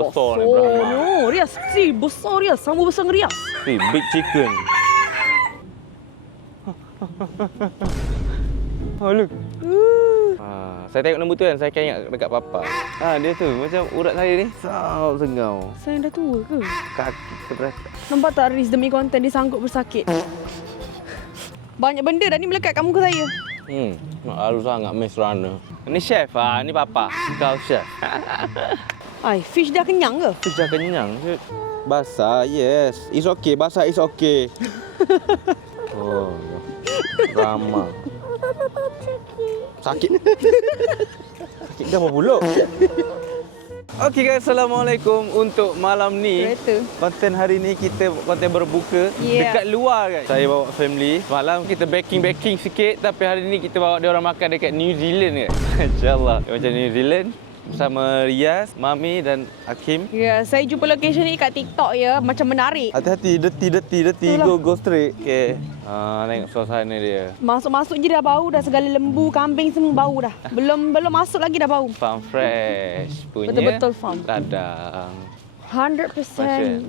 besar ni Brahma. No, Rias. Si, besar Rias. Sama besar dengan Rias. Si, big chicken. Oh, look. Saya tengok nombor tu kan, saya akan ingat dekat papa. Dia tu macam urat saya ni. Sau sengau. Saya dah tua ke? Kaki terasa. Nampak tak Riz demi konten dia sanggup bersakit. Banyak benda dah ni melekat kat muka saya. Malu sangat Miss Rana. Ni chef ni papa. Kau chef. Ai, fish dah kenyang ke? Fish dah kenyang. Basah, yes. It's okay, basah it's okay. Oh, drama. Sakit. Sakit dah mau pulak. Okey guys, Assalamualaikum. Untuk malam ni, Kereta. konten hari ni kita konten berbuka dekat luar guys. Saya bawa family. Malam kita baking sikit, tapi hari ni kita bawa dia orang makan dekat New Zealand guys. InsyaAllah. Macam New Zealand bersama Rias, Mami dan Hakim. Ya, saya jumpa location ni kat TikTok ya, macam menarik. Hati-hati, dirty. Go straight. Okey. Tengok suasana dia. Masuk-masuk je dah bau dah, segala lembu, kambing semua bau dah. Belum masuk lagi dah bau. Farm fresh punya. Betul-betul farm. Ladang. 100%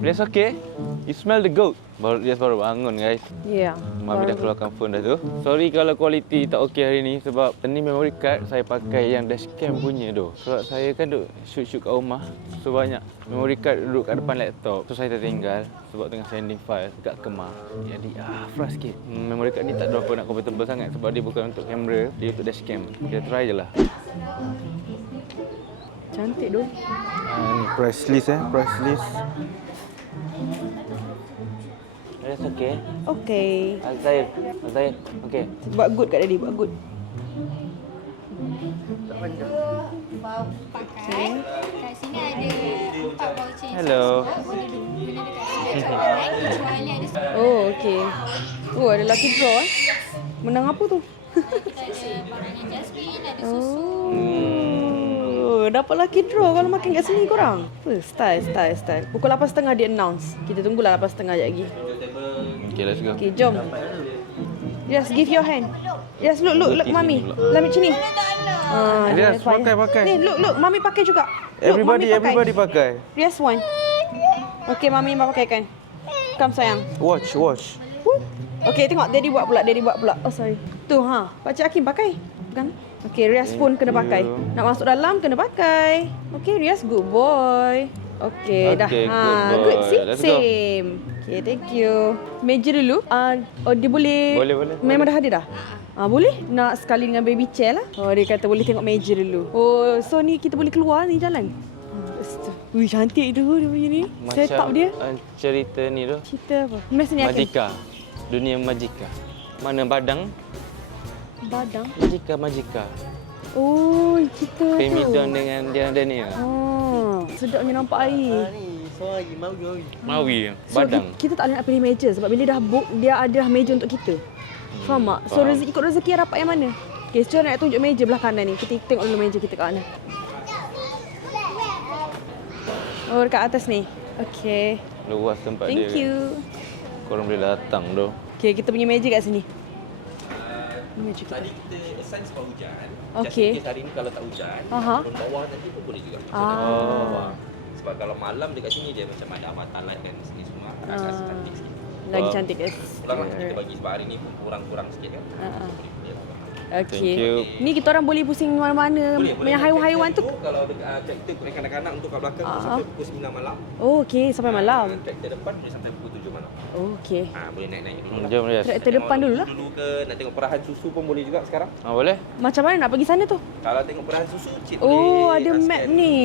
That's okay. You smell the goat. Baru bangun guys. Ya. Mami dah keluarkan phone dah tu. Sorry kalau kualiti tak okey hari ni sebab ni memory card saya pakai yang dashcam punya tu. Sebab saya kan duk shoot kat rumah. So banyak memory card duduk kat depan laptop. So saya tertinggal sebab tengah sending file dekat Kemar. Jadi frust sikit. Memory card ni tak berapa nak compatible sangat sebab dia bukan untuk kamera, dia untuk dashcam. Kita try je lah. Cantik tu. Ni price list price list. That's okay. Okay. Alzair. Okay. Buat good kat daddy, buat good. Pakai. Kat sini ada 4 voucher. Hello. Boleh guna dekat kedai. Kecuali ada Oh, okay. Oh, ada lucky draw Menang apa tu? kita ada barangnya Jasmine, ada susu. Oh, dapat lucky draw kalau makan kat sini korang. Style. Pukul 8.30 dia announce. Kita tunggulah 8.30 sekejap lagi. Okay, let's go. Okay, jom. Yes, give your hand. Yes, look, Mami. Let me sini. Yes, pakai. Ni, look, Mami pakai juga. Look, Everybody pakai. Yes, one. Okay, Mami pakaikan. Come sayang. Watch. Okay, tengok Daddy buat pula. Oh, sorry. Tu, Pakcik Hakim pakai. Bukan? Okay, Rias pun kena pakai. Nak masuk dalam kena pakai. Okay, Rias good boy. Okay, dah. Good. See? Let's go. Same. Okay, thank you. Meja dulu. Dia boleh. Boleh. Memang dah ada dah? Boleh? Nak sekali dengan baby chair lah. Oh, dia kata boleh tengok meja dulu. Oh, so ni kita boleh keluar ni jalan. Wih, cantik tu dia punya ni. Set up dia. Cerita ni tu. Cerita apa? Mes ni Hakim. Majika. Dunia Majika. Mana badang? Badang. Majika. Oh, cerita tu. Pemidon dengan dia Daniel. Sedapnya nampak air. Mawi. So, Badang. kita tak nak pilih meja sebab bila dah book, dia ada meja untuk kita. Faham tak? So, ikut rezeki yang dapat yang mana. Okay, so nak tunjuk meja belah kanan ni. Kita tengok dulu meja kita kat mana. Oh, dekat atas ni. Okay. Luas tempat dia. Thank you. Korang boleh datang tu. Okay, kita punya meja kat sini. Meja kita. Tadi kita assign sebab hujan. Okey. Just in case hari ni kalau tak hujan, Aha. turun bawah nanti pun boleh juga. Sebab kalau malam dekat sini dia macam ada amatan light kan sini semua. Rasa cantik sikit. Lagi cantik guys. Pulang lah kita bagi sebab hari ni pun kurang sikit kan. Okay. Thank you. Ni kita orang boleh pusing mana-mana. Banyak haiwan-haiwan tu. Kalau traktor untuk kanak-kanak untuk kat belakang tu sampai pukul 9 malam. Oh, okey. Sampai malam. Traktor depan boleh sampai pukul 7 malam. Oh, okey. Boleh naik-naik dulu lah. Jom Rias. Traktor depan dulu lah. Dulu ke nak tengok perahan susu pun boleh juga sekarang. Boleh? Macam mana nak pergi sana tu? Kalau tengok perahan susu, cik Oh, boleh ada map scan ni.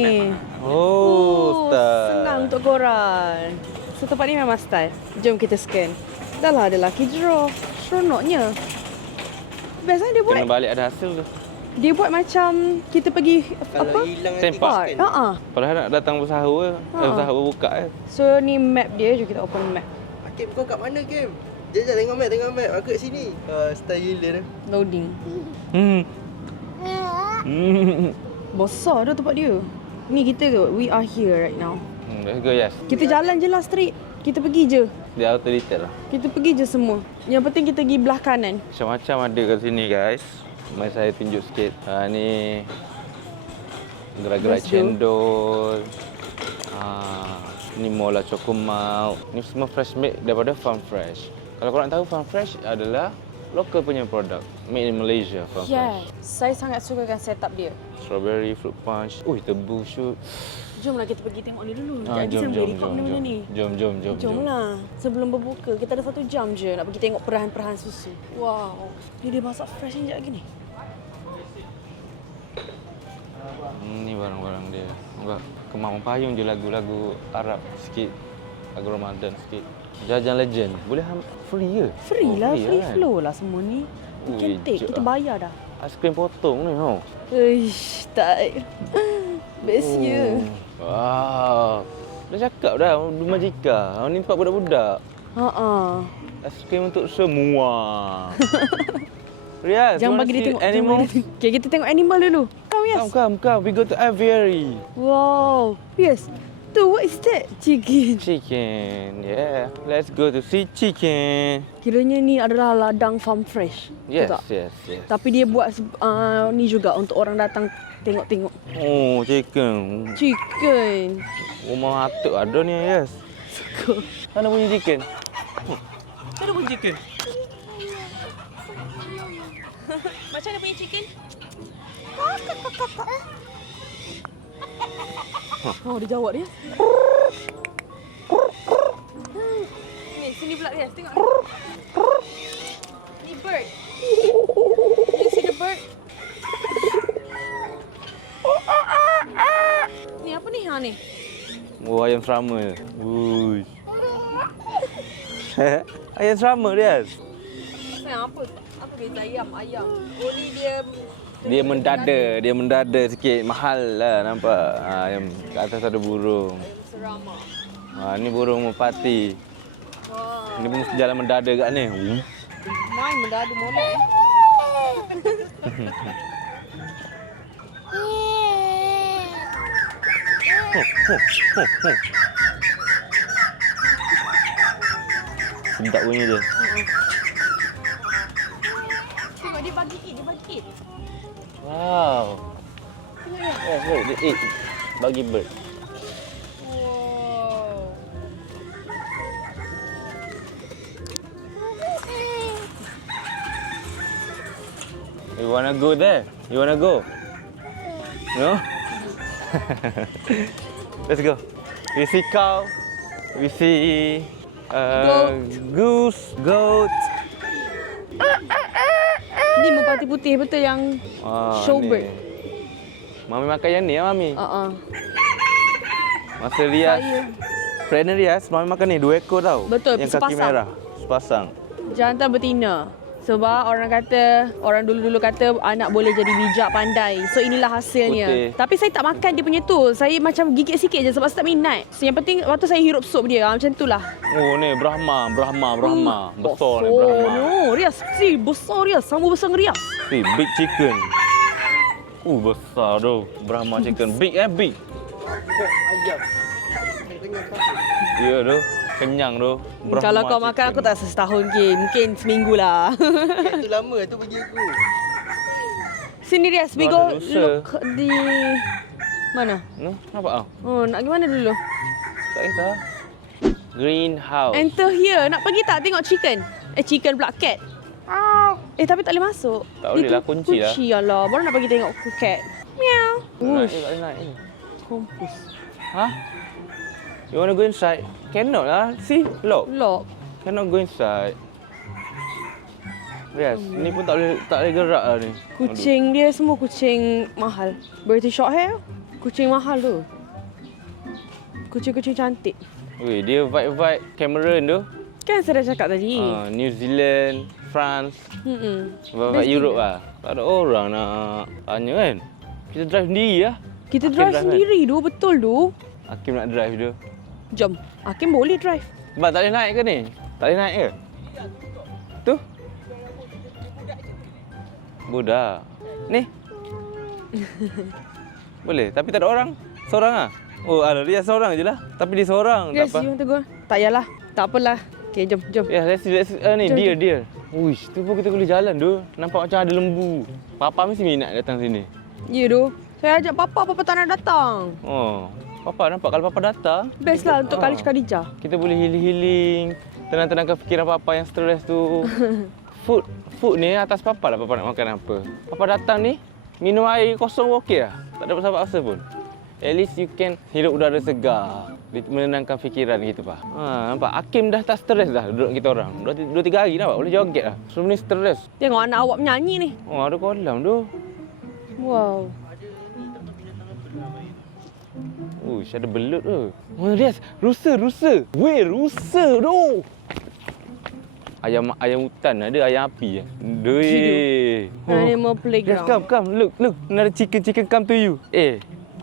Oh, style. Senang untuk korang. So, tempat ni memang style. Jom kita scan. Dah lah ada lucky draw. Seronoknya. Biasanya dia buat, Kena balik ada hasil tu. dia buat macam kita pergi Kalau apa? hilang Tempat. nanti Padahal nak datang bersahur bersahur buka So, ni map dia. Jom kita open map. Hakim kau kat mana Kim? Jom tengok map Aku kat sini. Style dia. Loading. Besar dah tempat dia. Ni kita ke? We are here right now. Let's go, yes. Kita jalan je lah straight. Kita pergi je. Dia auto detail lah. Kita pergi je semua. Yang penting kita pergi belah kanan. Macam-macam ada kat sini guys. Mari saya tunjuk sikit. Ni Gerai-gerai Let's do. cendol. Ni Mola Chokomau. Ni semua fresh made daripada Farm Fresh. Kalau korang tahu, Farm Fresh adalah local punya produk. Made in Malaysia, Farm Yeah, Fresh. saya sangat suka kan setup dia. Strawberry, fruit punch. Ui, tebu shoot. Jomlah kita pergi tengok ni dulu. Jadi Jom, saya boleh jom, record jom, benda-benda jom. ni. Jom. Jomlah. Sebelum berbuka, kita ada 1 jam je nak pergi tengok perahan-perahan susu. Wow. Dia masak fresh sekejap lagi ni. Ni barang-barang dia. Nampak? Kemang payung je lagu-lagu Arab sikit. Lagu Ramadan sikit. Jajan Legend. Boleh free ke? Free lah, free kan? flow lah semua ni. We can Ui, take, je kita lah. bayar dah. Aiskrim potong ni, tau. Uish, tak. Bestnya. Wow. Dah cakap dah, Majika. Ni tempat budak-budak. Ha. Aiskrim untuk semua. Riaz, Jangan you wanna bagi dia see tengok. animals? Okay, kita tengok animal dulu. Come, yes. Come. We go to aviary. Wow. Yes. Tu, what is that? Chicken. Chicken. Yeah. Let's go to see chicken. Kiranya ni adalah ladang farm fresh. Yes, Betul tak? yes. Tapi dia buat ni juga untuk orang datang tengok-tengok. Oh, chicken. Chicken. Rumah atuk ada ni, yes. Suka. Mana bunyi chicken? Mana bunyi chicken? Macam mana punya chicken? Oh, dia jawab dia. Ni, sini pula dia. Tengok. Ni bird. You see the bird? Ni apa ni? Ha ni. Oh, ayam serama. Wuih. Ayam serama, Riaz. Apa? Apa beza ayam? Oh, ni dia Dia mendada sikit. Mahal lah, nampak. Ayam kat atas ada burung. serama. Ni burung merpati. Wah. Ni pun jalan mendada kat ni. Main mendadu molek. Sedap bunyi dia. Tengok dia bagi eat. Wow. Oh, look, dia eat. Bagi bird. Wow. You wanna go there? You wanna go? No? Let's go. We see cow. We see goose, goat. Ni merpati putih betul yang showbird. Ni. Mami makan yang ni ya, Mami. Masa Riaz pregnant Riaz, Mami makan ni 2 ekor tau. Betul, Yang kaki sepasang. merah. Sepasang. Jantan betina. Sebab orang dulu-dulu kata anak boleh jadi bijak, pandai. So inilah hasilnya. Putih. Tapi saya tak makan dia punya tu. Saya macam gigit sikit je sebab saya tak minat. So yang penting waktu saya hirup sup dia. Macam itulah. Oh ni Brahma. Besar ni Oh, Brahma. no. Rias. Si, besar Rias. Sama besar dengan Rias. Si, big chicken. Besar tu. Brahma chicken. Big big. Ya tu. Kenyang tu. Brahma Kalau kau chicken. makan aku tak rasa setahun ke. Mungkin seminggu lah. Itu lama tu bagi aku. Sini Rias. We Kau go ada dosa. look di... Mana? Nampak Oh, nak pergi mana dulu? Tak kisah. Greenhouse. Enter here. Nak pergi tak tengok chicken? Chicken pula cat. Tapi tak boleh masuk. Tak boleh lah, kunci lah. Kunci lah. Baru nak pergi tengok cat. Meow. Naik, Ush. tak boleh naik. Kompus. Ha? You wanna go inside? Cannot lah. See? Lock. Lock. Cannot go inside. Yes, ni pun tak boleh gerak lah ni. Kucing dia semua kucing mahal. British Shorthair. Kucing mahal tu. Kucing-kucing cantik. Weh, dia vibe Cameron tu. Kan saya dah cakap tadi. New Zealand, France, vibe Best Europe gila. lah. Tak ada orang nak tanya kan. Kita drive sendiri lah. Kita Hakim drive drive sendiri tu. Betul tu. Hakim nak drive tu. Jom. Hakim boleh drive. Sebab tak boleh naik ke ni? Tak boleh naik ke? Tu? Budak. Ni? Boleh, tapi tak ada orang. Seorang lah. Oh, ada dia seorang je lah. Tapi dia seorang. Yes, tak apa. you want to go? Tak payahlah. Tak apalah. Okay, jom. Ya, let's ni Jom, deer. Uish, tu pun kita boleh jalan tu. Nampak macam ada lembu. Papa mesti minat datang sini. Ya tu. Saya ajak Papa tak nak datang. Oh, Papa nampak kalau Papa datang, Best lah untuk Khalid Khadijah. kita boleh healing-healing, tenang-tenangkan fikiran Papa yang stres tu. Food ni atas Papa lah Papa nak makan apa. Papa datang ni, minum air kosong okey lah. Tak ada pasal paksa pun. At least you can hirup udara segar. Menenangkan fikiran gitu, Pak. Nampak? Hakim dah tak stres dah duduk kita orang. 2-3 hari dah, Pak. Boleh joget lah. Sebelum ni stres. Tengok anak awak menyanyi ni. Oh, ada kolam tu. Wow. Uish, ada belut tu. Oh, Riaz, rusa. Weh, rusa tu. Ayam hutan ada, ayam api. Dui. Animal Riaz, playground. come. Look. Another chicken come to you.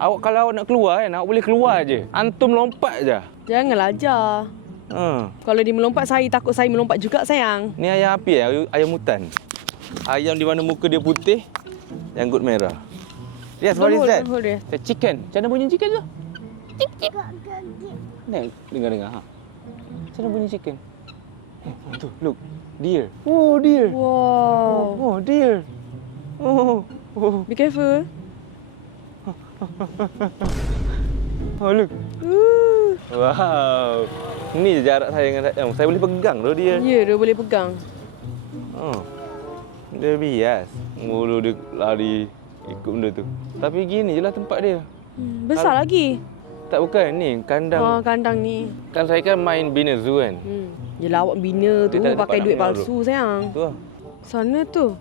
Awak kalau awak nak keluar kan, awak boleh keluar je. Antum lompat je. Janganlah ajar. Kalau dia melompat, saya takut saya melompat juga, sayang. Ni ayam api ayam hutan. Ayam di mana muka dia putih, janggut merah. Riaz, what is that? Hold dia. The chicken. Macam mana bunyi chicken tu? Cip. Dengar. Macam mana bunyi chicken? Tu, look. Deer. Oh, deer. Wow. Oh, deer. Oh. Be careful. Oh, look. Wow. Ni je jarak saya dengan ayam. Saya boleh pegang tu dia. Ya, dia boleh pegang. Oh. Dia bias. Mulu dia lari ikut benda tu. Tapi gini je lah tempat dia. Besar lagi. Tak, bukan ni kandang. Kandang ni. Kan saya kan main bina zoo kan. Yelah, awak bina tu Dia tak ada pakai tempat duit nak palsu, sayang. Tu lah. Sana tu.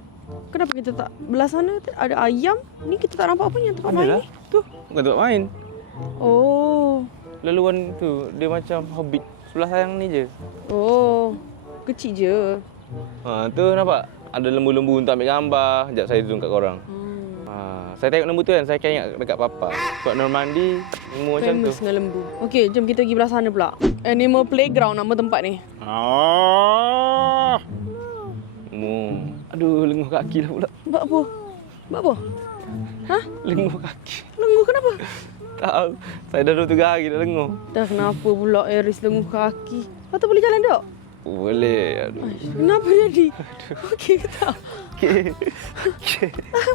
Kenapa kita tak... Belah sana ada ayam. Ni kita tak nampak apa yang tempat Ada main lah. ni. Tu. Bukan tempat main. Oh. Laluan tu. Dia macam hobbit. Sebelah sayang ni je. Oh. Kecil je. Tu nampak? Ada lembu-lembu untuk ambil gambar. Sekejap saya zoom kat korang. Saya tengok lembu tu kan, saya akan ingat dekat Papa. Sebab Normandy, lembu macam tu. Famous dengan lembu. Okey, jom kita pergi belah sana pula. Animal Playground nama tempat ni. Aduh, lenguh kaki lah pula. Buat apa? Buat apa? Hah? Lenguh kaki. Lenguh kenapa? Tahu. Saya dah 2-3 hari dah lenguh. Dah kenapa pula Aris lenguh kaki? Patut boleh jalan tak? Boleh. Aduh. Kenapa jadi? Okey ke tak? Okey.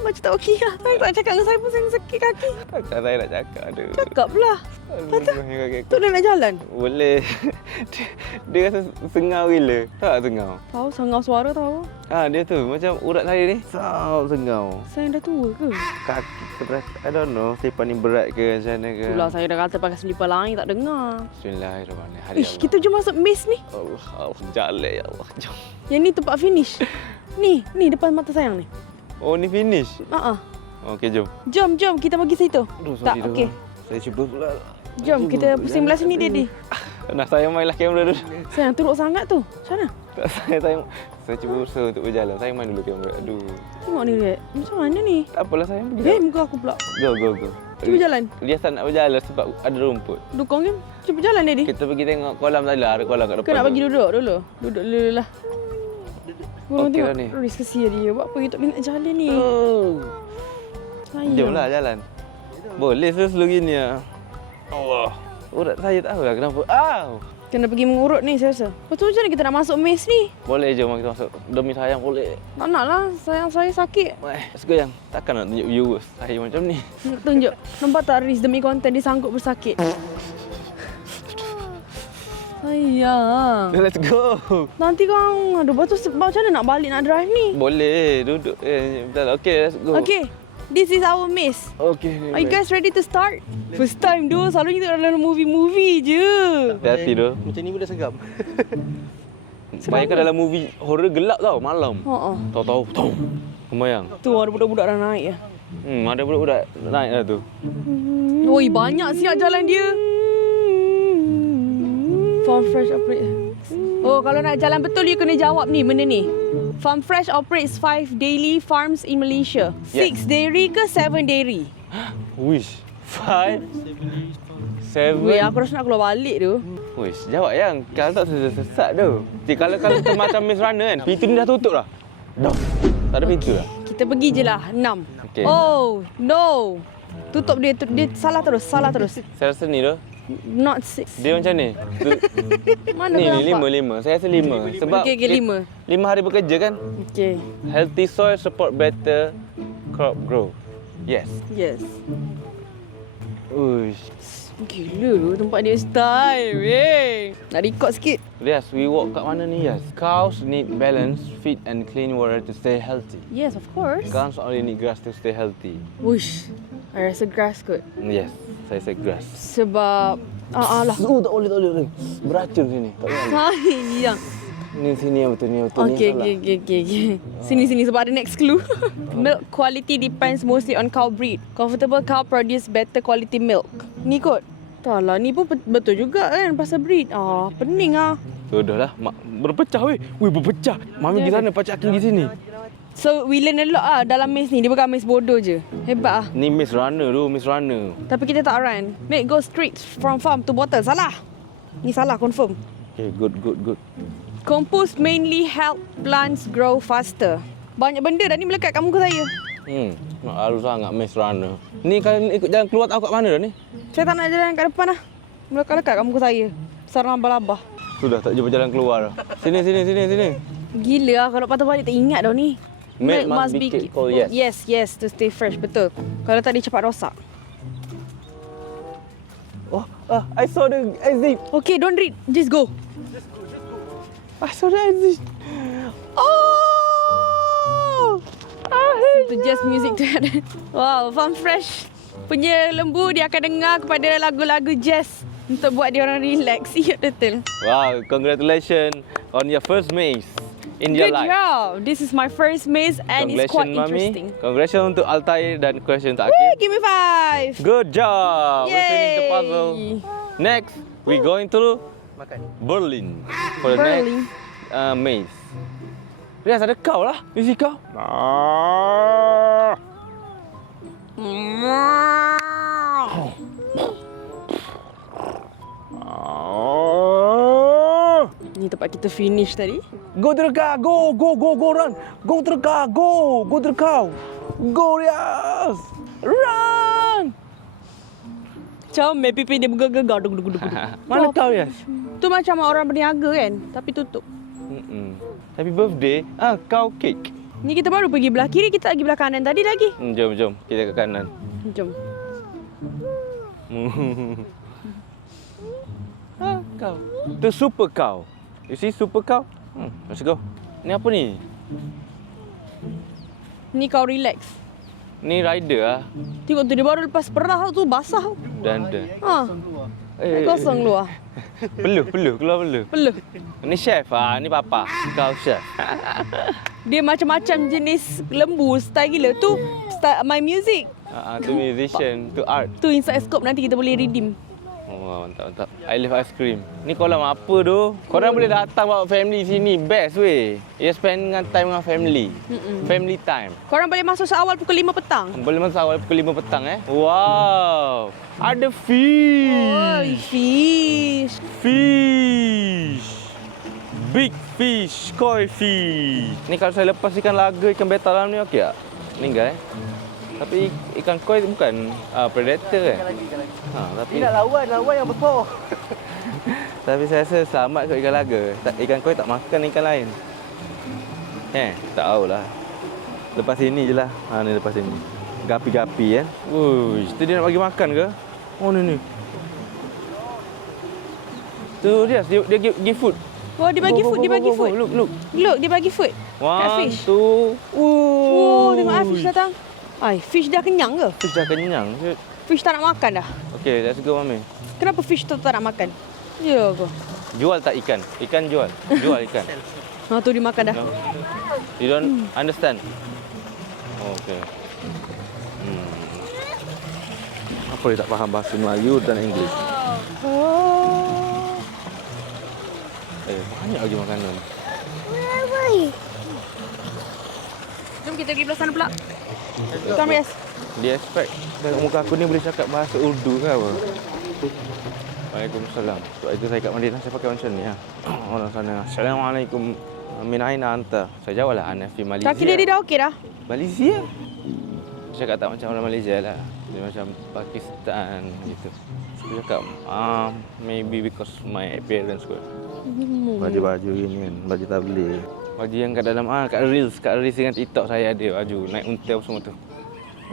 Macam tak okey lah. Saya tak cakap dengan saya pun saya sakit kaki. Takkan saya nak cakap. Aduh. Cakap pula. Patut. Lenguh kaki aku. Tu dah nak jalan? Boleh. Dia rasa sengau gila. Tahu tak sengau? Tahu sengau suara tahu. Dia tu macam urat saya ni. Sengau. Saya dah tua ke? Kaki keras. I don't know. Selipan ni berat ke macam mana ke. Itulah saya dah kata pakai selipar lain tak dengar. Bismillahirrahmanirrahim. Hari Ish, kita jom masuk maze ni. Allah jalan ya Allah. Jom. Yang ni tempat finish. Ni depan mata sayang ni. Oh, ni finish. Okey, jom. Jom kita pergi situ. Aduh, Tak, sorry dah. okey. Saya cuba pula. Jom kita pusing belah sini, Daddy. Nak saya mainlah kamera dulu. Sayang teruk sangat tu. Macam mana? Tak, saya cuba usaha untuk berjalan. Saya main dulu kamera. Aduh. Tengok ni, Dad. Macam mana ni? Tak apalah, saya pergi. Muka aku pula. Go. Cuba jalan. Dia tak nak berjalan sebab ada rumput. Dukung kan? Cuba jalan, Daddy. Kita pergi tengok kolam tadi lah. Ada kolam kat depan. Kau nak tu. bagi duduk dulu? Duduk dulu lah. Korang Okey tengok lah ni. Riz kesian dia. Buat apa kita nak jalan ni? Sayang. Jomlah jalan. Boleh slow gini ya. Allah. Urat saya tak tahu lah kenapa. Kena pergi mengurut ni saya rasa. Lepas tu macam mana kita nak masuk maze ni? Boleh jom kita masuk. Demi sayang boleh. Tak nak lah. Sayang saya sakit. Let's go yang. Takkan nak tunjuk viewers saya macam ni. Nak tunjuk. Nampak tak Riz demi konten dia sanggup bersakit. Sayang. Let's go. Nanti kau lepas tu macam mana nak balik nak drive ni? Boleh duduk. Betul. Okay, let's go. Okay. This is our maze. Okay. Are you guys ready to start? First time tu. Selalunya tengok dalam movie-movie je. Hati-hati tu. Macam ni pun dah seram. Bayangkan dalam movie horror gelap tau malam. Tahu. Kemayang. Tu ada budak-budak dah naik ya. Ada budak-budak naik lah tu. Oi, banyak siap jalan dia. Farm Fresh operates. Oh, kalau nak jalan betul you kena jawab ni benda ni. Farm Fresh operates 5 daily farms in Malaysia. 6 dairy ke 7 dairy? Wish. 5 7. Weh, aku rasa nak keluar balik tu. Wish, jawab yang. Kalau tak sesat tu. Kalau kita macam Maze Runner kan, pintu ni dah tutup dah. Dah. Tak ada pintu dah. Kita pergi je lah 6. Okey. Oh, no. Tutup dia salah terus. Saya rasa ni tu. Not 6. Dia macam ni. Mana Ni kau nampak? 5. Saya rasa 5. Sebab Okey, 5. 5 hari bekerja kan. Okey. Healthy soil support better crop growth. Yes. Yes. Uish. Gila tu tempat dia style, weh. Nak record sikit. Yes, we walk kat mana ni, Yes? Cows need balance, feed and clean water to stay healthy. Yes, of course. Cows only need grass to stay healthy. Wush. I rasa grass kot. Yes, saya say grass. Sebab... lah. Oh, tak boleh. Beracun sini. Tak boleh. Sayang. Sini yang betul, ni yang betul. Okay. Sini sebab ada next clue. Milk quality depends mostly on cow breed. Comfortable cow produce better quality milk. Ni kot. Tak lah, ni pun betul juga kan pasal breed. Pening ah. Sudahlah, mak berpecah weh. Weh, berpecah. Mami pergi sana, Pakcik Hakim di sini. So, we learn a lot dalam maze ni. Dia bukan maze bodoh je. Hebat Ni Miss Runner tu, Miss Runner. Tapi kita tak run. Make go straight from farm to bottle. Salah. Ni salah, confirm. Okay, good. Compost mainly help plants grow faster. Banyak benda dah ni melekat kat muka saya. Nak haru sangat Miss Runner. Ni kalau ikut jalan keluar tahu kat mana dah ni? Saya tak nak jalan kat depan lah. Melekat-lekat kat muka saya. Sarang labah-labah. Sudah tak jumpa jalan keluar dah. Sini. Gila lah kalau patah balik tak ingat dah ni. Milk must be kept cold, yes. Yes, to stay fresh, betul. Kalau tak dia cepat rosak. Oh, I saw the exit. Okay, don't read. Just go. I saw the exit. Oh! To just music tu ada. Wow, Farm Fresh punya lembu dia akan dengar kepada lagu-lagu jazz untuk buat dia orang relax. Ya, betul. Wow, congratulations on your first maze in your Good life. job. This is my first maze and it's quite interesting. Congratulations untuk Altair dan question untuk Hakim. Woo, give me 5. Good job. We Yay. finished the puzzle. Next, we going to Berlin for the Berlin. next maze. Riaz, ada kau lah. Isi kau. Ni tempat kita finish tadi. Go to the car. Go, run. Go to the car. Go to the car. Go, Riaz. Run. Comel pipi dia bergegar. Mana kau, Riaz? Tu macam orang berniaga kan, tapi tutup. Happy birthday. Kau cake. Ni kita baru pergi belah kiri, kita pergi belah kanan tadi lagi. Jom. Kita ke kanan. Jom. Kau. Tu super cow. You see super cow? Let's go. Ni apa ni? Ni kau relax. Ni rider lah. Tengok tu dia baru lepas perah tu basah. Dan. Kosong luar. Peluh. Keluar peluh. Peluh. Ni chef ni papa. Kau chef. Dia macam-macam jenis lembu, style gila. Tu style my music. Tu musician, tu art. Tu inside scope nanti kita boleh redeem. Oh, mantap. I love ice cream. Ni kolam apa tu? Korang boleh datang bawa family sini. Best weh. You spend dengan time dengan family. Family time. Korang boleh masuk seawal pukul 5 petang. Boleh masuk awal pukul 5 petang Wow. Ada fish. Oi, fish. Fish. Big fish. Koi fish. Ni kalau saya lepas ikan laga, ikan beta dalam ni okey tak? Meninggal Tapi ikan koi bukan predator kan? Tapi Nak lawan yang besar. Tapi saya rasa selamat kot ikan laga. Ikan koi tak makan ikan lain. Tak tahulah. Lepas sini je lah. Ni lepas sini. Gapi-gapi kan. Uish, tu dia nak bagi makan ke? Oh ni. Tu dia give food. Oh, dia bagi food, dia bagi Go. food. Look. Look, dia bagi food. Kat 1, fish. 2. Oh, tengok fish datang. Fish dah kenyang ke? Fish dah kenyang. Fish tak nak makan dah. Okay, let's go, Mami. Kenapa fish tu tak nak makan? Ya ke? Jual tak ikan? Ikan jual. Jual ikan. Tu dia makan dah. No? You don't understand? Okay. Apa dia tak faham bahasa Melayu dan Inggeris? Banyak lagi makanan. Jom kita pergi belah sana pula. Come, Riaz. Dia expect tengok muka aku ni boleh cakap bahasa Urdu ke apa? Waalaikumsalam. Sebab itu saya kat Madinah saya pakai macam ni Orang sana. Assalamualaikum. Min aina anta? Saya jawablah ana fi Malaysia. Kaki dia dah okey dah. Malaysia? Saya cakap tak macam orang Malaysia lah. Dia macam Pakistan gitu. Saya cakap maybe because my appearance kot. Baju-baju gini kan, baju tabligh. Baju yang kat dalam kat reels dengan TikTok saya ada baju naik unta semua tu.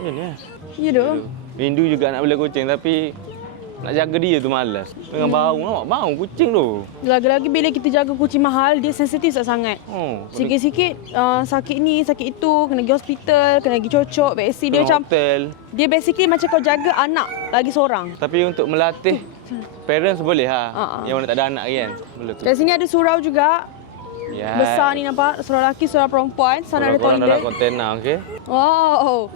Macam ni Ya doh. Rindu juga nak bela kucing tapi nak jaga dia tu malas. Dengan bau, nampak bau kucing tu. Lagi-lagi bila kita jaga kucing mahal, dia sensitif sangat. Oh, Sikit-sikit sakit ni, sakit itu, kena pergi hospital, kena pergi cocok, vaksin. Dia macam hotel. dia basically macam kau jaga anak lagi seorang. Tapi untuk melatih parents boleh Ha. Yang mana tak ada anak kan. Boleh tu. Kat sini ada surau juga. Yes. Besar ni nampak, surau lelaki, surau perempuan. Sana ada Korang dalam toilet. kontena, okey? Wow.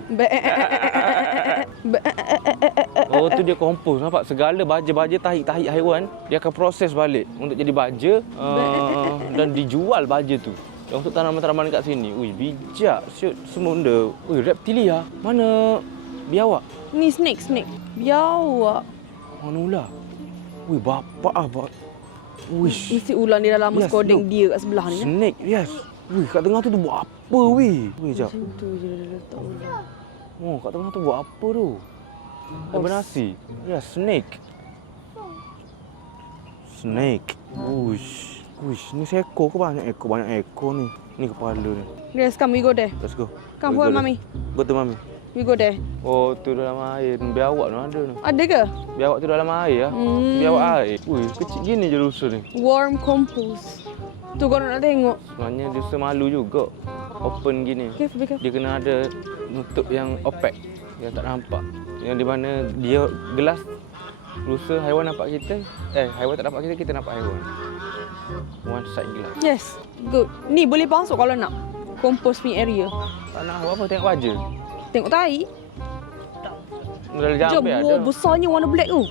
Oh, tu dia kompos. Nampak segala baja-baja tahi-tahi haiwan, dia akan proses balik untuk jadi baja dan dijual baja tu. Dan untuk tanaman-tanaman kat sini. Ui, bijak. Shoot, semua benda. Ui, reptilia. Mana biawak? Ni snake. Biawak. Mana ular? Ui, bapak ah. Wish. Mesti ular ni dalam Yes, skodeng look. dia kat sebelah ni. Snake, yes. Wih, kat tengah tu dia buat apa, wih? Wih, jap. Macam tu je dia letak ular. Oh, kat tengah tu buat apa tu? Hibernasi. Ya, snake. Snake. Uish. Uish, ni seekor ke banyak ekor? Banyak ekor ni. Ni kepala ni. Yes, come we go there. Let's go. Come We for go there. mami. Go to mami. We go there. Oh, tu dalam air. Biawak tu ada tu. Ada ke? Biawak tu dalam air lah. Biawak air. Wih, kecil gini je rusa ni. Warm compost. Tu kau nak tengok. Sebenarnya rusa malu juga. Open gini. Careful, be careful. Dia kena ada nutup yang opaque. Yang tak nampak. Yang di mana dia gelas. Rusa haiwan nampak kita. Haiwan tak nampak kita, kita nampak haiwan. One side gelas. Yes, good. Ni boleh masuk kalau nak. Compost punya area. Tak nak apa, tengok baja. Tengok tahi. Dalam Jom, jambe ada. wow, besarnya warna black tu.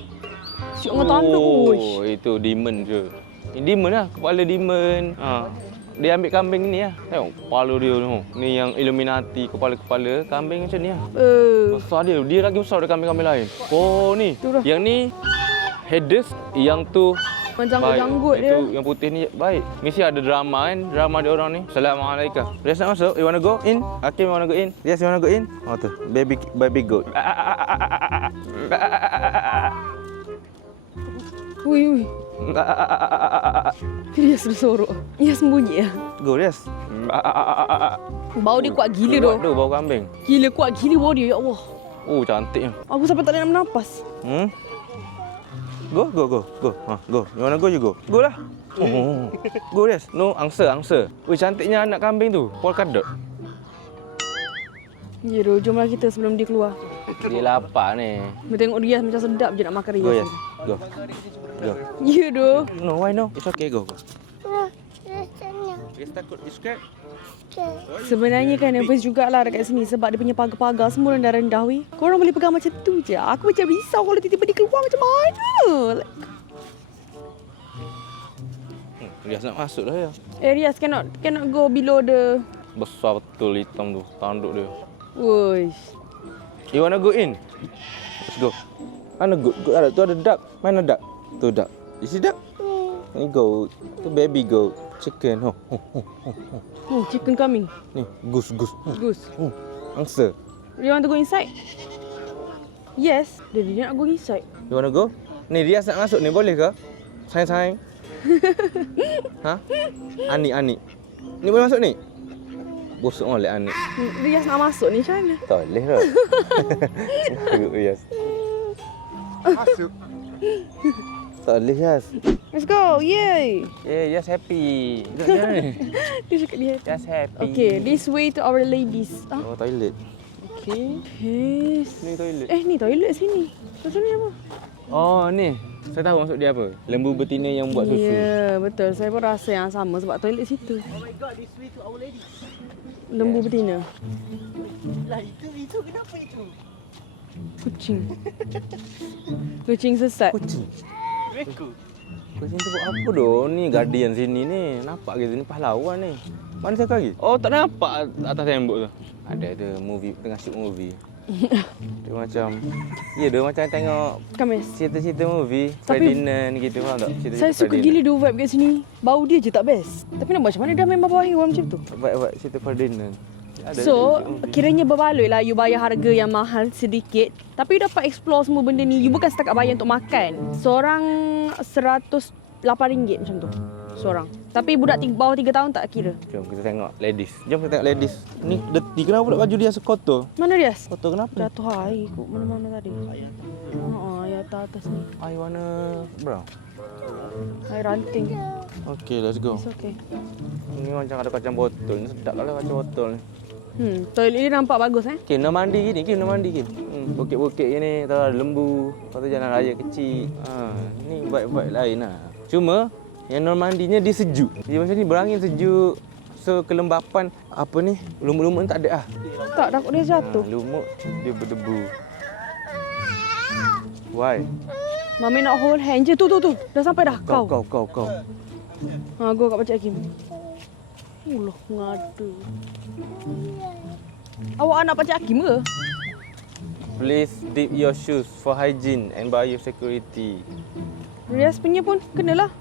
Siap dengan tanduk. Oh, itu demon je. Ini demon lah, kepala demon. Dia ambil kambing ni lah. Tengok kepala dia tu. Ni yang Illuminati, kepala-kepala kambing macam ni lah. Besar dia. Dia lagi besar dari kambing-kambing lain. Oh ni. Tu dah. Yang ni Hades, yang tu Janggut-janggut dia. Itu yang putih ni baik. Mesti ada drama kan. Drama dia orang ni. Assalamualaikum. Rias nak masuk? You wanna go in? Hakim, you wanna go in? Rias, you wanna go in? Oh tu. Baby goat. Ui. Rias bersorok. Rias sembunyi lah. Go Rias. Bau dia kuat gila tu. Tu bau kambing. Gila kuat gila bau dia. Ya Allah. Oh cantiknya. Aku sampai tak boleh nak bernafas. Go. Go. You wanna go, you go. Go lah. Oh. Go Rias. No, angsa. Wih cantiknya anak kambing tu. Polka dot. Ya doh, jomlah kita sebelum dia keluar. Dia lapar ni. Kita tengok Rias macam sedap je nak makan Go Rias. Rias. Go. Ya doh. No, why no? It's okay, go. Rias takut, you scared? Sebenarnya kan nervous jugalah dekat sini sebab dia punya pagar-pagar semua rendah-rendah weh. Korang boleh pegang macam tu je. Aku macam risau kalau tiba-tiba dia keluar macam mana. Rias nak masuk dah ya. Rias cannot go below the... Besar betul hitam tu, tanduk dia. Wush. You wanna go in? Let's go. Mana go? Tu ada duck. Mana duck? Tu duck. You see duck? Ni goat. Tu baby goat. Chicken. Chicken coming. Ni goose. Goose. Angsa. You want to go inside? Yes. Dia nak go inside. You wanna go? Ni Rias nak masuk ni, boleh ke? Sayang. Ha? Ani. Ni boleh masuk ni? Busuk oleh Ani. Rias nak masuk ni macam mana? Tak boleh dah. Rias. Masuk. Tak boleh, Rias. Let's go. Yay. Yeah, Rias happy. Jangan ni. Dia cakap dia. Rias happy. Okay, this way to our ladies. Oh, toilet. Okay. Yes. Ni toilet. Ni toilet sini. Macam ni apa? Oh, ni. Saya tahu maksud dia apa. Lembu betina yang buat susu. Ya, betul. Saya pun rasa yang sama sebab toilet situ. Oh my god, this way to our ladies. Lembu betina. Lah itu kenapa itu? Kucing. Kucing sesat. Kucing. Reku. Kucing tu buat apa doh? Ni guardian sini ni. Nampak gitu ni pahlawan ni. Mana satu lagi? Oh, tak nampak atas tembok tu. Ada movie, tengah shoot movie. Dia macam dia macam tengok Kamis. cerita-cerita movie Tapi- Ferdinand gitu, faham tak? Cerita-cerita Saya suka Ferdinand. gila dia vibe kat sini. Bau dia je tak best. Tapi nak buat macam mana dah memang bawah hewan macam tu. Vibe cerita Ferdinand. Ada So, movie. kiranya berbaloi lah you bayar harga yang mahal sedikit. Tapi you dapat explore semua benda ni. You bukan setakat bayar untuk makan. Seorang RM108 macam tu. Seorang. Tapi budak bawah 3 tahun tak kira. Jom kita tengok ladies. Jom kita tengok ladies. Ni deti kenapa pula baju dia sekotor? Mana Rias? Kotor kenapa? Jatuh air kot mana-mana tadi. Air atas ni. Air warna brown. Air ranting. Okay, let's go. It's okay. Ni macam ada kacang botol. Ni sedap lah kacang botol ni. Toilet ni nampak bagus Kim nak mandi gini, Kim nak mandi Kim. Bukit-bukit gini, tahu ada lembu. Lepas tu jalan raya kecil. Ni vibe-vibe lain lah. Cuma yang Normandinya dia sejuk. Dia macam ni berangin sejuk. So kelembapan apa ni? Lumut-lumut ni tak ada ah. Tak, takut dia jatuh. Lumut dia berdebu. Why? Mami nak hold hand je. Tu. Dah sampai dah. Kau. Kau. Go kat Pakcik Hakim. Allah, ngada. Awak anak Pakcik Hakim ke? Please dip your shoes for hygiene and biosecurity. Rias punya pun kenalah.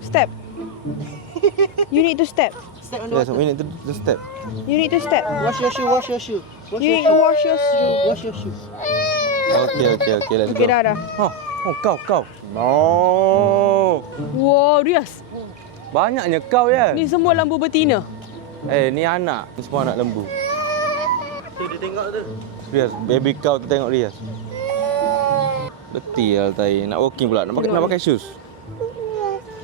Step. You need to step. Step on the Yes, water. we need to step. You need to step. Wash your shoe, wash your shoe. Wash You your need to shoe. wash your shoe. Wash your shoe. Okay, let's Okay, go. dah. Oh, kau. No. Wow, Rias. Banyaknya kau ya. Ni semua lembu betina. Ni anak. Ni semua anak lembu. Tu dia tengok tu. Rias, baby kau tu tengok Rias. Betul tai. Nak walking pula. Nak pakai shoes.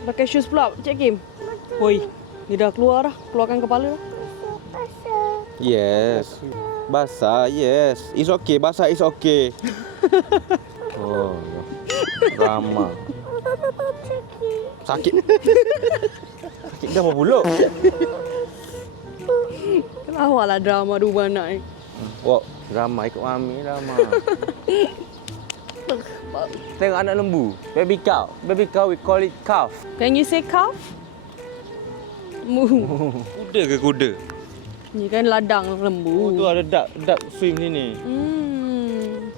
Pakai shoes pula, Cik Kim. Oi, ni dah keluar dah. Keluarkan kepala dah. Yes. Basah, yes. It's okay. Basah, it's okay. Oh, drama. Sakit. Sakit dah apa pula? Kenapa lah drama dua anak ni? Wah, drama ikut mami drama. Tengok anak lembu. Baby cow. Baby cow, we call it calf. Can you say calf? Mu. Kuda ke kuda? Ni kan ladang lembu. Oh, tu ada duck swim sini.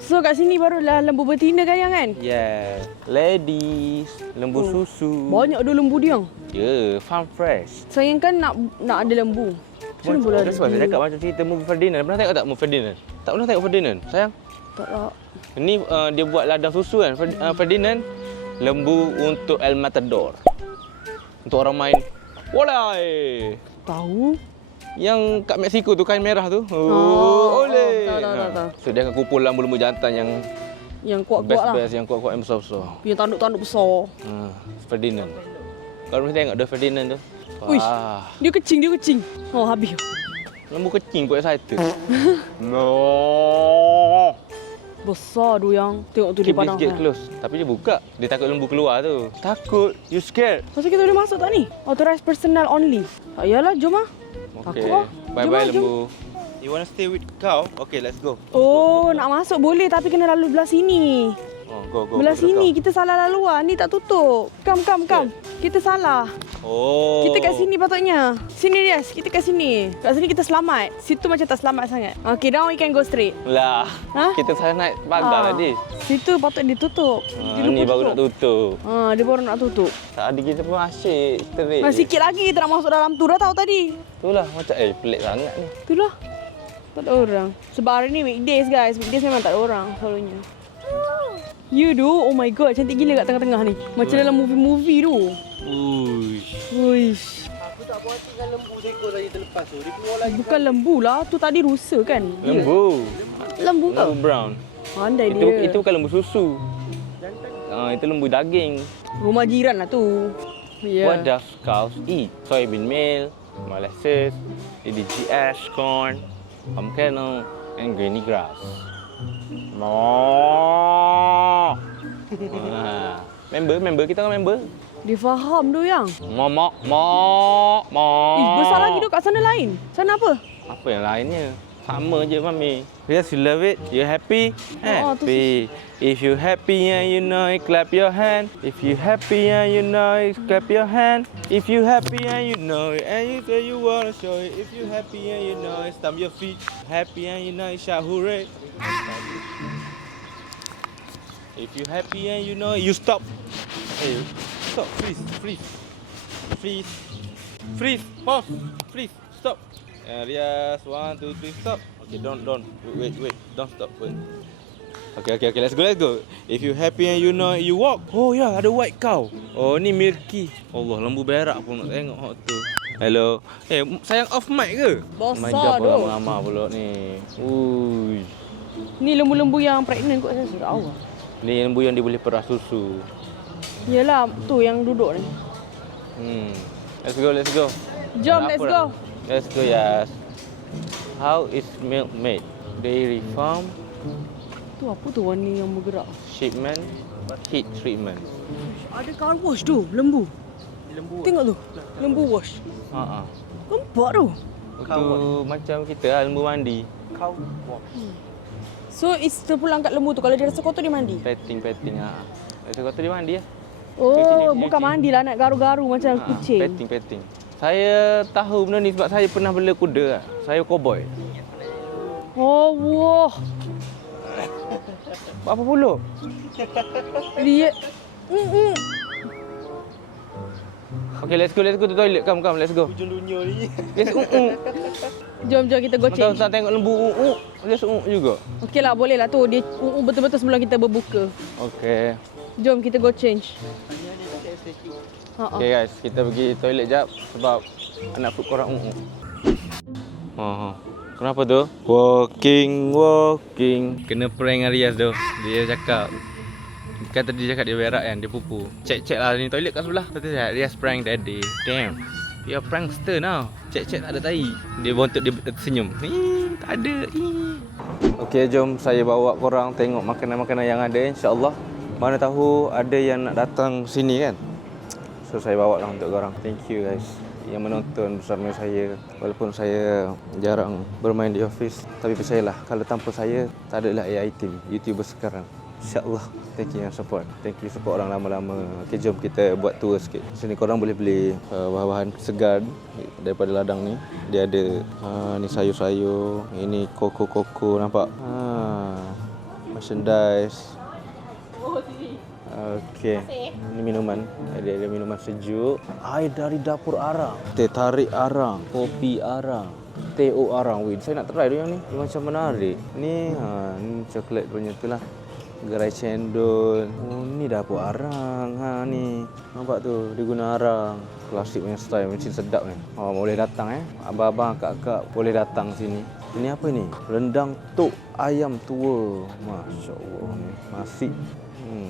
So kat sini barulah lembu betina gayang kan? Yeah. Ladies, lembu susu. Banyak ada lembu dia. Ya, farm fresh. Saya kan nak ada lembu. Macam mana boleh ada? That's why saya cakap macam cerita movie Ferdinand. Pernah tengok tak movie Ferdinand? Tak pernah tengok Ferdinand, sayang? Tak tak. Ni dia buat ladang susu kan. Ferdinand, lembu untuk El Matador. Untuk orang main Walai. Tahu? Yang kat Mexico tu kain merah tu. Oleh. Tak. So dia akan kumpul lembu-lembu jantan yang kuat-kuat lah. best yang kuat-kuat yang besar-besar. Punya tanduk-tanduk besar. Ferdinand. Kalau mesti tengok dia Ferdinand tu. Uish, dia kecing. Oh, habis. Lembu kecing pun excited. No. Besar tu yang tengok tu di Keep this padang. gate close. Tapi dia buka. Dia takut lembu keluar tu. Takut. You scared? Masa kita boleh masuk tak ni? Authorized personnel only. Tak yalah, jom lah. Okay. Takut lah. Bye-bye Jom lah, lembu. You want to stay with cow? Okay, let's go. Oh, nak masuk boleh tapi kena lalu belah sini. Oh, go. Belah go to the sini cow. kita salah laluan. Ni tak tutup. Come. Kita salah. Oh. Kita kat sini patutnya. Sini Rias, kita kat sini. Kat sini kita selamat. Situ macam tak selamat sangat. Okay, now we can go straight. Lah. Ha? Kita salah naik pagar tadi. Situ patut ditutup. Dia lupa Ni baru nak tutup. Dia baru nak tutup. Tadi kita pun asyik. Terik. Sikit lagi kita nak masuk dalam tu. Dah tahu tadi. Itulah macam pelik sangat ni. Itulah. Tak ada orang. Sebab hari ni weekdays guys. Weekdays memang tak ada orang selalunya. You do? Oh my god, cantik gila kat tengah-tengah ni. Macam dalam movie-movie tu. Uish. Aku tak puas hati dengan lembu seekor tadi terlepas tu. Dia keluar lagi. Bukan lembu lah. Tu tadi rusa kan? Lembu. Lembu ke? Lembu brown. Pandai Itu dia. bukan lembu susu. Itu lembu daging. Rumah jiran lah tu. What does cows eat? Soybean meal, molasses, DDGS, corn, palm kernel, and grainy grass. Member kita kan member. Dia faham tu yang. Mak. Besar lagi tu kat sana lain. Sana apa? Apa yang lainnya? Sama je mami. Yes, you love it. You happy? Happy. If you happy and you know it, clap your hand. If you happy and you know it, clap your hand. If you happy and you know it, and you say you wanna show it. If you happy and you know it, stamp your feet. Happy and you know it, shout hooray. If you happy and you know it, you stop. Hey, stop. Freeze. Pause. Freeze. Stop. Rias, 1, 2, 3, stop. Okay, don't. Wait. Don't stop. Wait. Okay, let's go. If you happy and you know you walk. Oh ya, ada white cow. Oh, ni milky. Allah, lembu berak pun nak tengok hot tu. Hello. Sayang off mic ke? Besar Macam tu. orang mengamak pula ni. Ui. Ni lembu-lembu yang pregnant kot saya tahu. Ni lembu yang dia boleh perah susu. Yelah, tu yang duduk ni. Let's go. Jom, Nak let's apa go. dah? Let's go, Yas. How is milk made? Dairy farm, Tu apa tu warna yang bergerak? shipment, heat treatment. Ada car wash tu, lembu. Tengok tu, lembu wash. Ha. Nampak tu. Itu macam kita lah, lembu mandi. So, it's terpulang kat lembu tu. Kalau dia rasa kotor, dia mandi? Petting. Ha. Rasa kata dia mandi lah. Oh, bukan mandi lah. Nak garu-garu macam kucing. Petting. Saya tahu benda ni sebab saya pernah bela kuda lah. Saya cowboy. Oh, wah. Apa pula? Dia... Okay, let's go to toilet. Come, let's go. Hujung dunia ni. Yes, Jom, kita go change. Macam tengok lembu Yes, juga. Okey lah, boleh lah tu. Dia betul-betul sebelum kita berbuka. Okay. Jom, kita go change. Okay guys, kita pergi toilet jap sebab anak food korang Kenapa tu? Walking. Kena prank Arias tu. Dia cakap kata dia cakap dia berak kan, dia pupu. Cek lah ni toilet kat sebelah. Kata dia Arias prank daddy. Damn. Dia prankster now. Cek tak ada tai. Dia bontot dia tersenyum. Tak ada. Okay, jom saya bawa korang tengok makanan-makanan yang ada insya-Allah. Mana tahu ada yang nak datang sini kan. So saya bawa lah untuk korang. Thank you guys yang menonton bersama saya. Walaupun saya jarang bermain di office, tapi percayalah kalau tanpa saya tak adalah AI team YouTuber sekarang. InsyaAllah. Thank you yang support. Thank you support orang lama-lama. Okay, jom kita buat tour sikit. Sini korang boleh beli bahan-bahan segar daripada ladang ni. Dia ada ni sayur-sayur, ini koko-koko, nampak? Merchandise. Okey. Ini minuman. Ada minuman sejuk. Air dari dapur arang. Teh tarik arang, kopi arang, teh arang. Wih, saya nak try tu yang ni. Dia macam menarik. Ni ni coklat punya tu lah. Gerai cendol. Oh, ni dapur arang. Ni. Nampak tu, dia guna arang. Klasik punya style, macam sedap ni. Oh, boleh datang abang-abang, kakak boleh datang sini. Ini apa ni? Rendang tok ayam tua. Masya-Allah ni. Nasi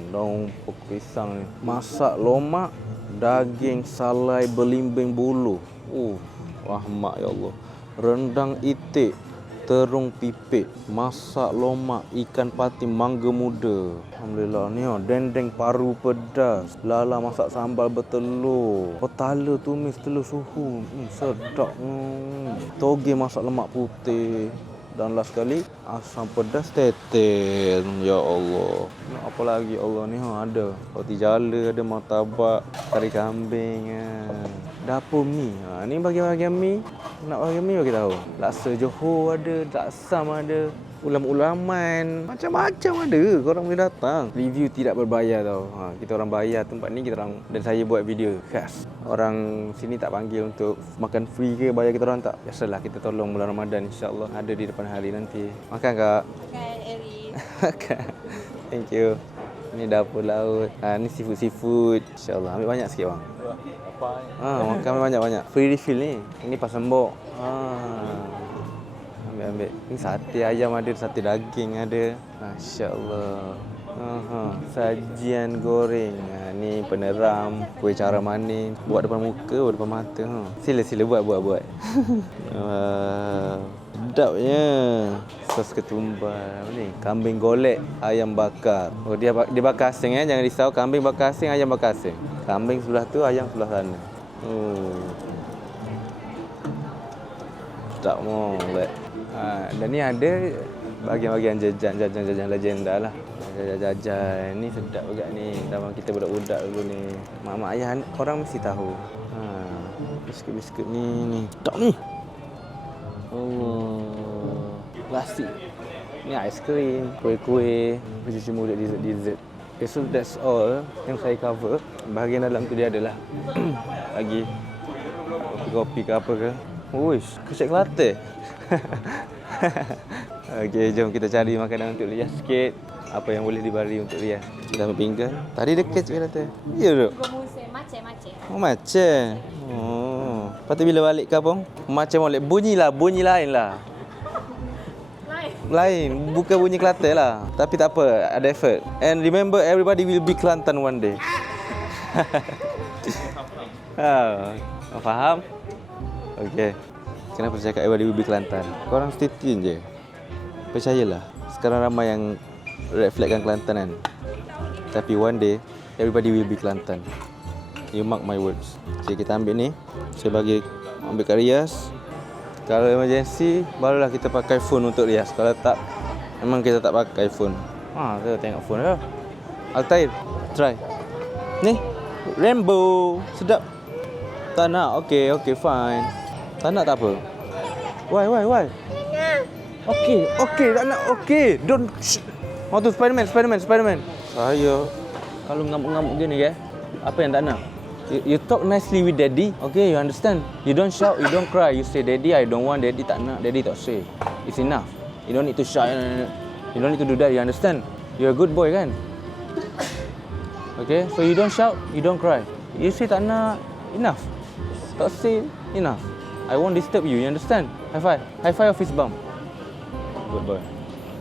daun pokok pisang ni. Masak lomak, daging salai belimbing bulu. Rahmat ya Allah. Rendang itik, terung pipit, masak lomak, ikan patin, mangga muda. Alhamdulillah ni dendeng paru pedas, lala masak sambal bertelur, petala tumis telur suhu. Sedap. Toge masak lemak putih. Dan last sekali asam pedas tetel. Ya Allah. Apa lagi Allah ni ada roti jala, ada martabak, kari kambing. Dapur mi. Ni bahagian mi. Nak bahagian mi bagi tahu. Laksa Johor ada, laksam ada, ulam-ulaman, macam-macam ada. Korang boleh datang. Review tidak berbayar tau. Kita orang bayar tempat ni, kita orang dan saya buat video khas. Orang sini tak panggil untuk makan free ke, bayar kita orang tak. Biasalah kita tolong bulan Ramadan, insya-Allah ada di depan hari nanti. Makan kak? Makan Eri. Makan. Thank you. Ni dapur laut. Ni seafood. Insya-Allah ambil banyak sikit bang. Makan banyak-banyak. Free refill ni. Ini pasembok. Ambil. Ni sate ayam ada, sate daging ada. Masya-Allah. Sajian goreng. Ni peneram, kuih cara manis. Buat depan muka, buat depan mata. Sila buat. Sedapnya. Sos ketumbar. Ni kambing golek, ayam bakar. Oh dia bakar asing jangan risau. Kambing bakar asing, ayam bakar asing. Kambing sebelah tu, ayam sebelah sana. Sedap molek. Dan ni ada bahagian-bahagian jajan legenda lah. Jajan ni sedap juga ni. Zaman kita budak-budak dulu ni. Mak-mak ayah orang mesti tahu. Biskut-biskut ni. Sedap ni. Plastik. Ni aiskrim, kuih-kuih, pencuci mulut, dessert. Okay, so that's all yang saya cover. Bahagian dalam tu dia adalah lagi kopi ke apa ke. Uish, kecek latte. Okey, jom kita cari makanan untuk lias sikit. apa yang boleh dibari untuk Rias. Kita ambil pinggan. Tadi dekat je kata. Ya duk. Macam-macam. Oh macam. Oh. Lepas tu bila balik kampung, macam molek bunyi lain lah. Lain, bukan bunyi Kelantan lah. Tapi tak apa, ada effort. And remember, everybody will be Kelantan one day. Faham? Okay. Kenapa saya cakap everybody will be Kelantan? Korang stay tune je. Percayalah, sekarang ramai yang reflectkan Kelantan kan. Tapi one day, everybody will be Kelantan. You mark my words. Okay, kita ambil ni. Saya ambil kat Rias. Kalau emergency, barulah kita pakai phone untuk Rias. Kalau tak, memang kita tak pakai phone. Kita tengok phone dah. Altair, try. Ni, Rainbow. Sedap. Tak nak? Okay, fine. Tak nak tak apa. Why? Okay, tak nak. Okay, don't. Tu Spiderman. Saya, kalau ngamuk-ngamuk gini ya, apa yang tak nak? You talk nicely with daddy, okay? You understand? You don't shout, you don't cry. You say, daddy, I don't want. Daddy tak nak. Daddy tak say. It's enough. You don't need to shout. You don't need to do that. You understand? You're a good boy, kan? Okay? So you don't shout, you don't cry. You say tak nak, enough. Tak say, enough. I won't disturb you. You understand? High five. High five or fist bump. Good boy.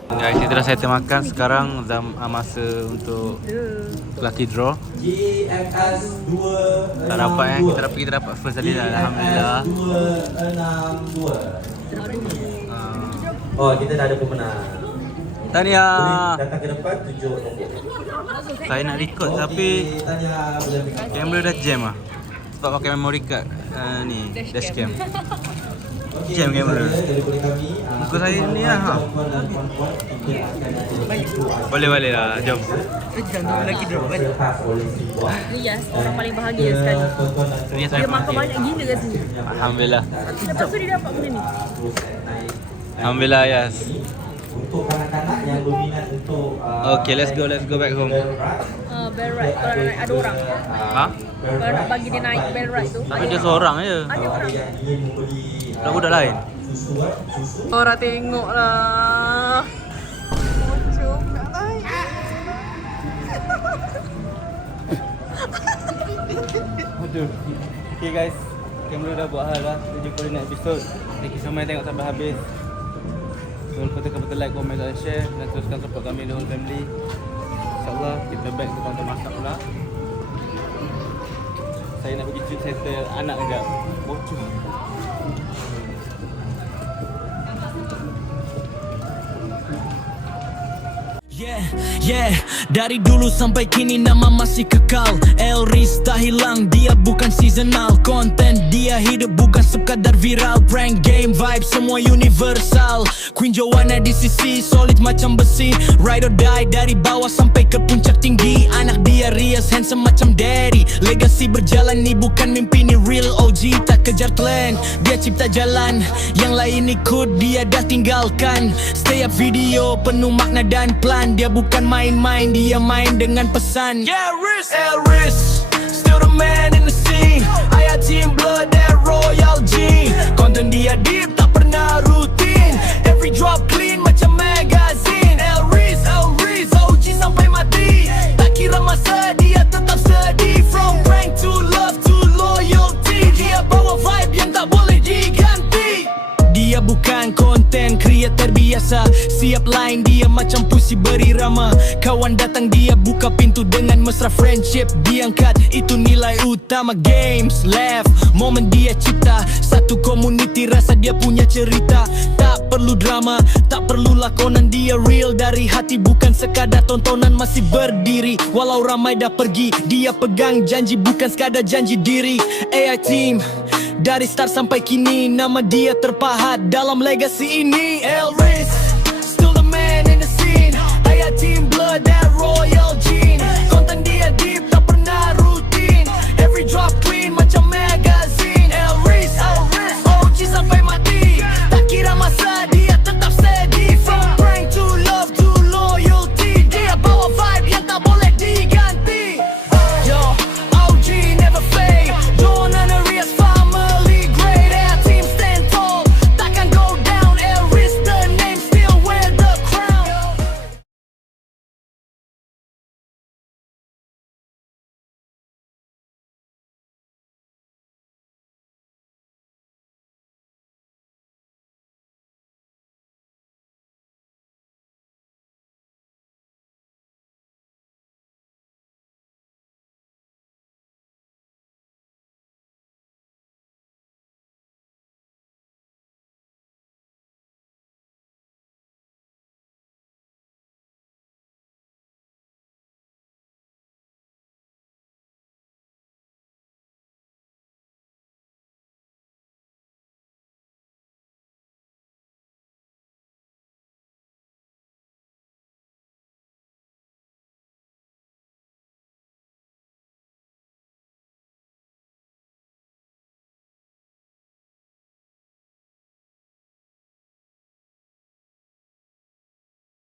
Guys, ini telah saya termakan. Sekarang masa untuk lucky draw. GMS 2 Tak dapat kita dapat first tadi dah. Alhamdulillah. 262. Oh, kita dah ada pemenang. Tahniah. Datang ke depan tunjuk nombor. Saya nak record tapi kamera dah jam ah. Sebab pakai memory card ni dashcam. Jam kamera. Muka saya ni lah. Boleh lah, jom. Jangan lagi draw kan? Rias, orang paling bahagia sekali. Dia makan banyak gila kat sini. Alhamdulillah. Lepas tu dia dapat benda ni. Alhamdulillah, Yas. Untuk kanak-kanak yang berminat untuk Okay, let's go back home. Bell ride, kalau nak naik ada orang. Ha? Kalau nak bagi dia naik bell ride tu. Tapi dia seorang je. Ada orang. Tak budak lain. Orang tengok lah. Pocong nak naik. Aduh. Okay guys, kamera dah buat hal lah. Kita jumpa di next episode. Thank you so much tengok sampai habis. Jangan lupa tekan button like, comment dan share. Dan teruskan support kami The Whole Family. InsyaAllah kita back ke tonton masak pula. Saya nak pergi treat center anak kejap. Bocor. Yeah, dari dulu sampai kini nama masih kekal. Elris tak hilang, dia bukan seasonal. Konten dia hidup bukan sekadar viral. Prank game vibe semua universal. Queen Joanna di sisi solid macam besi. Ride or die dari bawah sampai ke puncak tinggi. Anak dia Rias handsome macam daddy. Legacy berjalan ni bukan mimpi ni real OG. Tak kejar trend, dia cipta jalan. Yang lain ikut dia dah tinggalkan. Setiap video penuh makna dan plan. Dia bukan main-main, dia main dengan pesan. Yeah, Elris, still the man in the scene. Ayah team blood and royal G. Konten dia deep, tak pernah rutin. Every drop clean macam magazine. Elris, OG sampai mati. Tak kira masa, dia tetap sedih. From prank to love to loyalty. Dia bawa vibe yang tak boleh diganti. Dia bukan konten creator biasa. Siap line dia macam pusi berirama. Kawan datang dia buka pintu dengan mesra. Friendship diangkat, itu nilai utama. Games left, momen dia cipta. Satu community rasa dia punya cerita. Tak perlu drama, tak perlu lakonan. Dia real dari hati, bukan sekadar tontonan. Masih berdiri walau ramai dah pergi. Dia pegang janji, bukan sekadar janji diri. AI team dari start sampai kini, nama dia terpahat dalam legacy ini. Elris